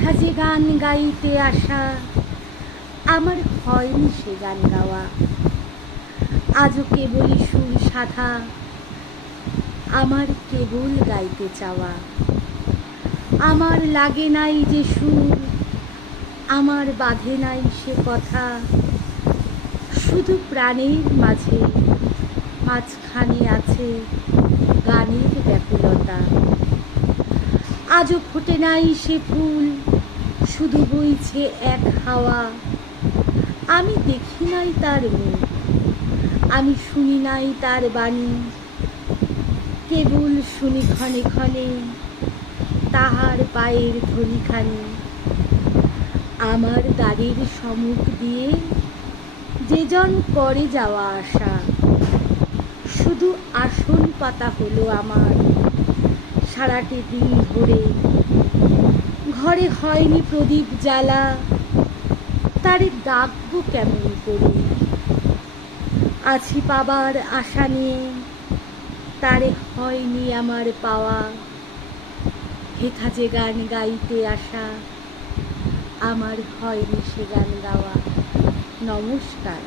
হেথা যে গান গাইতে আসা, আমার হয়নি সে গান গাওয়া। আজও কেবলই সুর সাধা, আমার কেবল গাইতে চাওয়া। আমার লাগে নাই যে সুর, আমার বাঁধে নাই সে কথা, শুধু প্রাণের মাঝে মাঝখানে আছে গানের ব্যাকুলতা। আজও ফোটে নাই সে ফুল, শুধু বইছে এক হাওয়া। আমি দেখি নাই তার মুখ, আমি শুনি নাই তার বাণী, কেবল শুনি ক্ষণে ক্ষণে তাহার পায়ের ধ্বনিখানি। আমার দ্বারের সম্মুখ দিয়ে যে জন করে যাওয়া আসা, শুধু আসন পাতা হলো আমার সারাটি দিন ধরে। ঘরে হয়নি প্রদীপ জ্বালা, তারে ডাকবো কেমন করে? আছি পাবার আশা নিয়ে, তারে হয়নি আমার পাওয়া। হেথা যে গান গাইতে আসা, আমার হয়নি সে গান গাওয়া। নমস্কার।